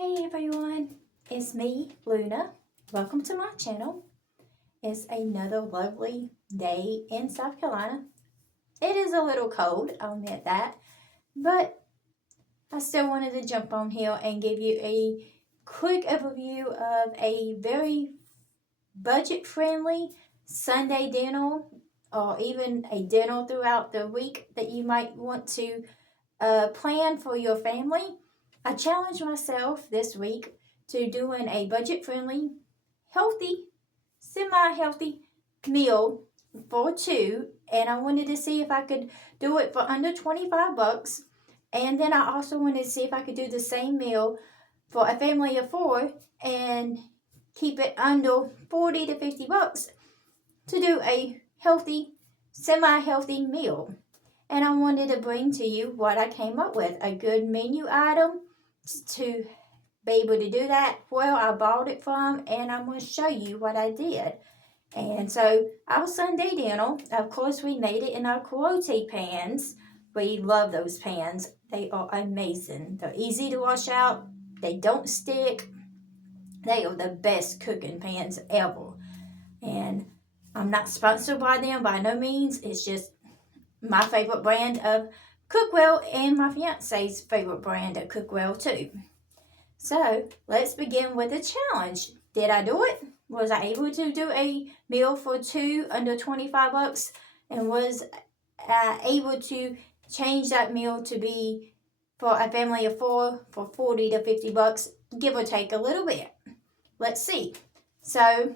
Hey everyone, it's me, Luna. Welcome to my channel. It's another lovely day in South Carolina. It is a little cold, I'll admit that, but I still wanted to jump on here and give you a quick overview of a very budget-friendly Sunday dinner or even a dinner throughout the week that you might want to plan for your family. I challenged myself this week to doing a budget-friendly, healthy, semi-healthy meal for two, and I wanted to see if I could do it for under 25 bucks. And then I also wanted to see if I could do the same meal for a family of four and keep it under 40 to 50 bucks to do a healthy, semi-healthy meal. And I wanted to bring to you what I came up with, a good menu item to be able to do that, where I bought it from, and I'm going to show you what I did. And so our Sunday dinner, of course, we made it in our Kuwaiti pans. We love those pans. They are amazing. They're easy to wash out. They don't stick. They are the best cooking pans ever. And I'm not sponsored by them by no means. It's just my favorite brand of cookware and my fiance's favorite brand of cookware too. So let's begin with the challenge. Did I do it? Was I able to do a meal for two under 25 bucks? And was I able to change that meal to be for a family of four for 40 to 50 bucks, give or take a little bit? Let's see. So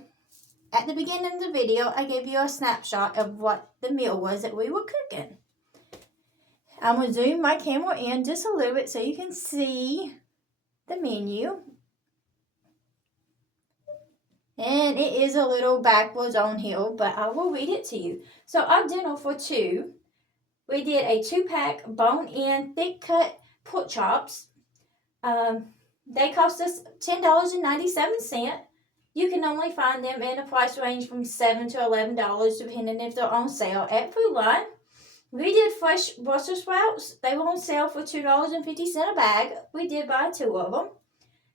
at the beginning of the video, I gave you a snapshot of what the meal was that we were cooking. I'm going to zoom my camera in just a little bit so you can see the menu. And it is a little backwards on here, but I will read it to you. So our dinner for two, we did a 2-pack bone-in thick-cut pork chops. They cost us $10.97. You can only find them in a price range from $7 to $11, depending if they're on sale at Food Line. We did fresh Brussels sprouts. They were on sale for $2.50 a bag. We did buy 2 of them.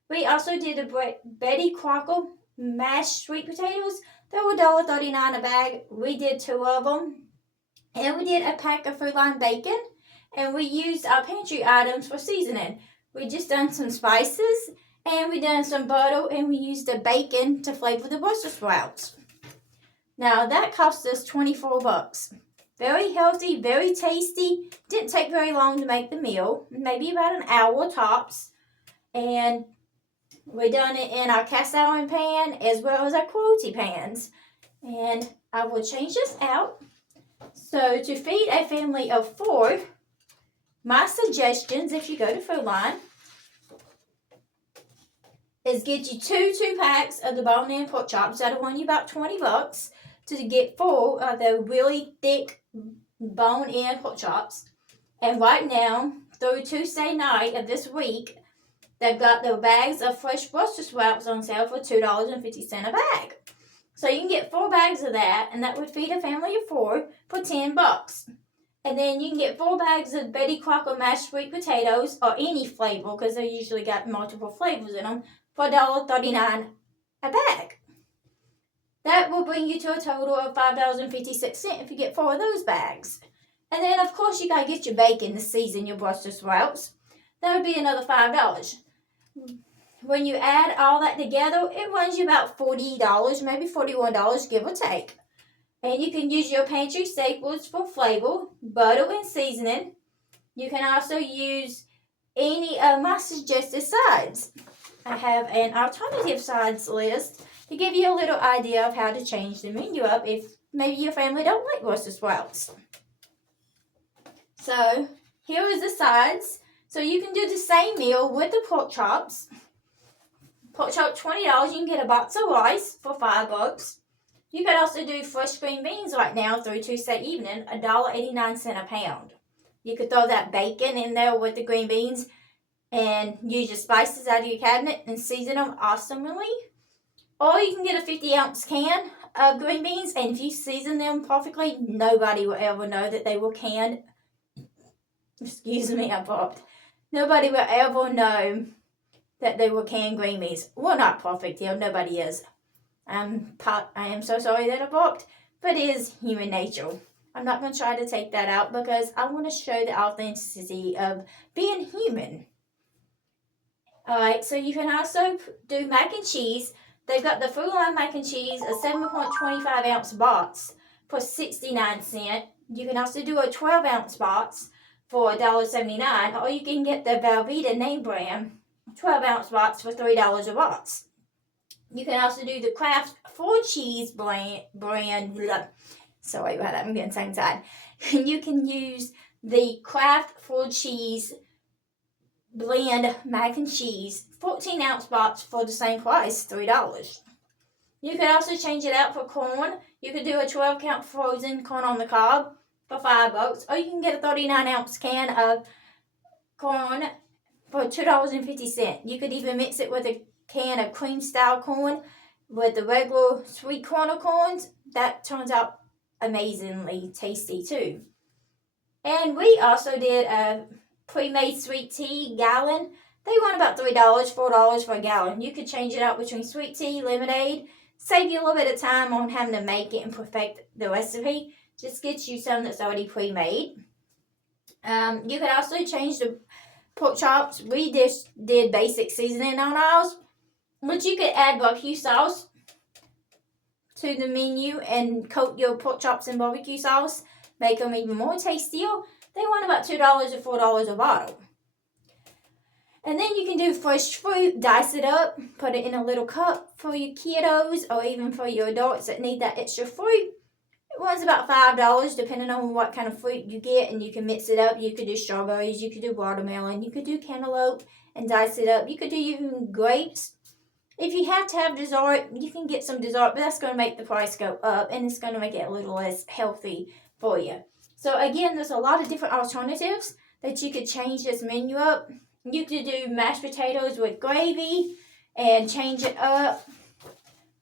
We also did a Betty Crocker mashed sweet potatoes. They were $1.39 a bag. We did 2 of them. And we did a pack of Food Line bacon. And we used our pantry items for seasoning. We just done some spices. And we done some butter. And we used the bacon to flavor the Brussels sprouts. Now that cost us 24 bucks. Very healthy, very tasty. Didn't take very long to make the meal. Maybe about an hour tops. And we done it in our cast iron pan as well as our Kuwaiti pans. And I will change this out. So to feed a family of 4, my suggestions, if you go to Food Line, is get you 2 packs of the bone-in pork chops. That'll run you about 20 bucks to get 4 of the really thick bone-in pork chops. And right now, through Tuesday night of this week, they've got the bags of fresh Brussels sprouts on sale for $2.50 a bag. So you can get 4 bags of that, and that would feed a family of 4 for 10 bucks. And then you can get 4 bags of Betty Crocker mashed sweet potatoes, or any flavor, because they usually got multiple flavors in them, for $1.39 a bag. That will bring you to a total of $5.56 if you get 4 of those bags. And then, of course, you got to get your bacon to season your Brussels sprouts. That would be another $5. When you add all that together, it runs you about $40, maybe $41, give or take. And you can use your pantry staples for flavor, butter, and seasoning. You can also use any of my suggested sides. I have an alternative sides list to give you a little idea of how to change the menu up if maybe your family don't like Brussels sprouts. So here is the sides. So you can do the same meal with the pork chops. Pork chop $20. You can get a box of rice for $5. You could also do fresh green beans right now through Tuesday evening, $1.89 a pound. You could throw that bacon in there with the green beans and use your spices out of your cabinet and season them awesomely. Or you can get a 50-ounce can of green beans, and if you season them perfectly, nobody will ever know that they were canned. Excuse me, I popped. Nobody will ever know that they were canned green beans. Well, not perfect, nobody is. I am so sorry that I balked, but it is human nature. I'm not going to try to take that out because I want to show the authenticity of being human. Alright, so you can also do mac and cheese. They've got the Food Line mac and cheese, a 7.25 ounce box for 69 cents. You can also do a 12 ounce box for $1.79, or you can get the Velveeta name brand 12 ounce box for $3 a box. You can also do the Kraft 4 cheese brand. Sorry about that, I'm getting tongue-tied. You can use the Kraft 4 cheese blend mac and cheese 14 ounce box for the same price, $3. You could also change it out for corn. You could do a 12 count frozen corn on the cob for $5, or you can get a 39 ounce can of corn for $2.50. You could even mix it with a can of cream style corn with the regular sweet corner corns. That turns out amazingly tasty too. And we also did a pre-made sweet tea gallon. They run about $3, $4 for a gallon. You could change it out between sweet tea, lemonade, save you a little bit of time on having to make it and perfect the recipe. Just get you some that's already pre-made. You could also change the pork chops. We just did basic seasoning on ours, but you could add barbecue sauce to the menu and coat your pork chops in barbecue sauce. Make them even more tastier. They run about $2 or $4 a bottle. And then you can do fresh fruit, dice it up, put it in a little cup for your kiddos or even for your adults that need that extra fruit. It runs about $5 depending on what kind of fruit you get, and you can mix it up. You could do strawberries, you could do watermelon, you could do cantaloupe and dice it up. You could do even grapes. If you have to have dessert, you can get some dessert, but that's going to make the price go up and it's going to make it a little less healthy for you. So again, there's a lot of different alternatives that you could change this menu up. You could do mashed potatoes with gravy and change it up.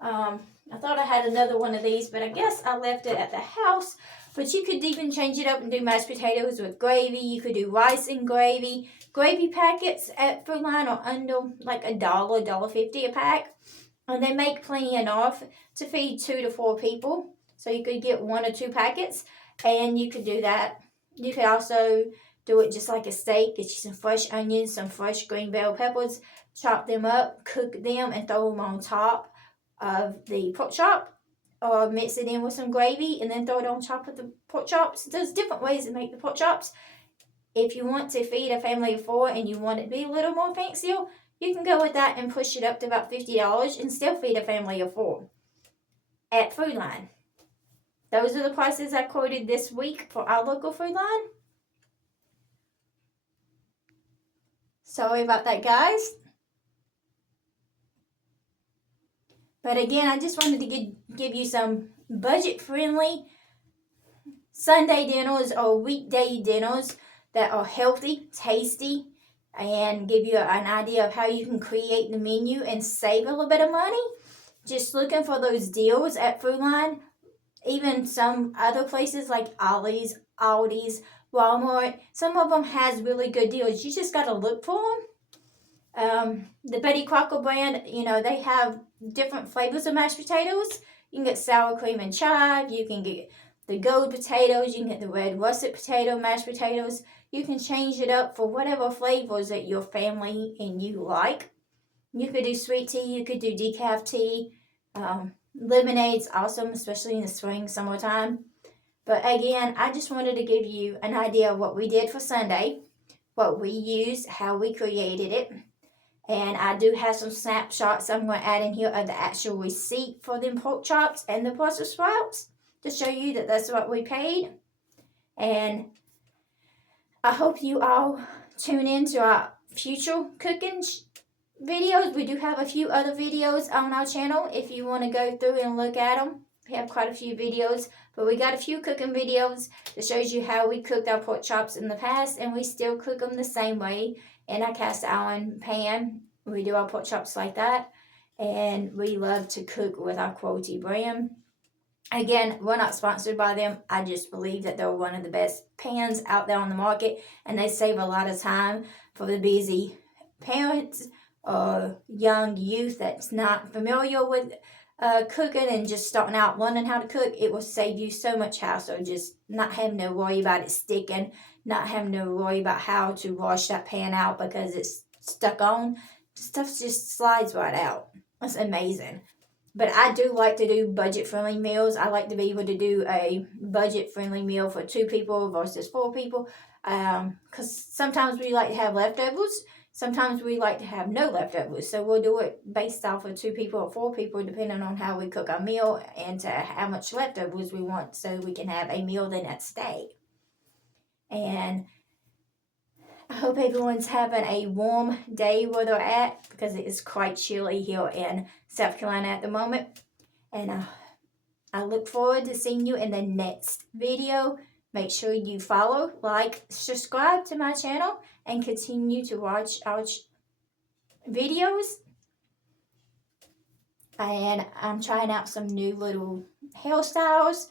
I thought I had another one of these, but I guess I left it at the house. But you could even change it up and do mashed potatoes with gravy. You could do rice and gravy. Gravy packets at Food Line are under like $1, $1.50 a pack. And they make plenty enough to feed 2 to 4 people. So you could get 1 or 2 packets. And you could do that. You could also do it just like a steak. Get you some fresh onions, some fresh green bell peppers. Chop them up, cook them, and throw them on top of the pork chop. Or mix it in with some gravy and then throw it on top of the pork chops. There's different ways to make the pork chops. If you want to feed a family of 4 and you want it to be a little more fancier, you can go with that and push it up to about $50 and still feed a family of 4 at Food Line. Those are the prices I quoted this week for our local Food Line. Sorry about that, guys. But again, I just wanted to give you some budget-friendly Sunday dinners or weekday dinners that are healthy, tasty, and give you an idea of how you can create the menu and save a little bit of money. Just looking for those deals at Food Line. Even some other places like Ollie's, Aldi's, Walmart, some of them has really good deals. You just got to look for them. The Betty Crocker brand, they have different flavors of mashed potatoes. You can get sour cream and chive. You can get the gold potatoes. You can get the red russet potato mashed potatoes. You can change it up for whatever flavors that your family and you like. You could do sweet tea. You could do decaf tea. Lemonade's awesome, especially in the spring, summertime. But again, I just wanted to give you an idea of what we did for Sunday, what we used, how we created it. And I do have some snapshots I'm going to add in here of the actual receipt for them pork chops and the Brussels sprouts to show you that that's what we paid. And I hope you all tune in to our future cooking videos. We do have a few other videos on our channel if you want to go through and look at them. We have quite a few videos, but we got a few cooking videos that shows you how we cooked our pork chops in the past, and we still cook them the same way in a cast iron pan. We do our pork chops like that, and we love to cook with our Quality brand. Again, we're not sponsored by them. I just believe that they're one of the best pans out there on the market, and they save a lot of time for the busy parents young youth that's not familiar with cooking and just starting out learning how to cook, it will save you so much hassle. Just not having to worry about it sticking, not having to worry about how to wash that pan out because it's stuck on. Stuff just slides right out. It's amazing. But I do like to do budget-friendly meals. I like to be able to do a budget-friendly meal for 2 people versus 4 people. Because sometimes we like to have leftovers. Sometimes we like to have no leftovers. So we'll do it based off of 2 people or 4 people, depending on how we cook our meal and to how much leftovers we want, so we can have a meal the next day. And I hope everyone's having a warm day where they're at, because it is quite chilly here in South Carolina at the moment. And I look forward to seeing you in the next video. Make sure you follow, like, subscribe to my channel, and continue to watch our videos. And I'm trying out some new little hairstyles.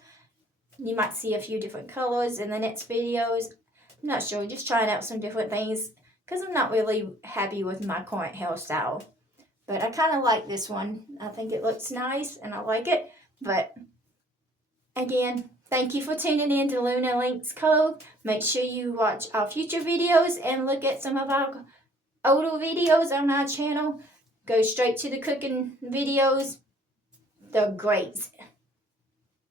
You might see a few different colors in the next videos. I'm not sure, just trying out some different things because I'm not really happy with my current hairstyle. But I kind of like this one. I think it looks nice and I like it. But again, thank you for tuning in to Luna Links Cove. Make sure you watch our future videos and look at some of our older videos on our channel. Go straight to the cooking videos. They're great.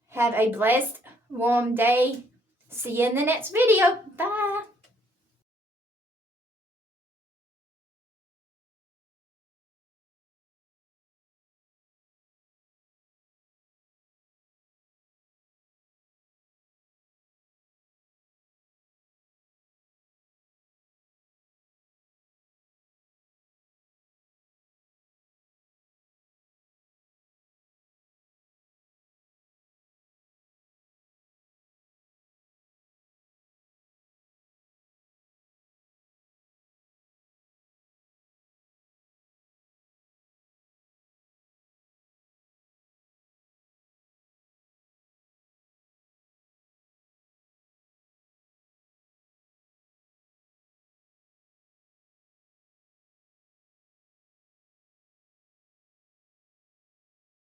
Have a blessed, warm day. See you in the next video. Bye.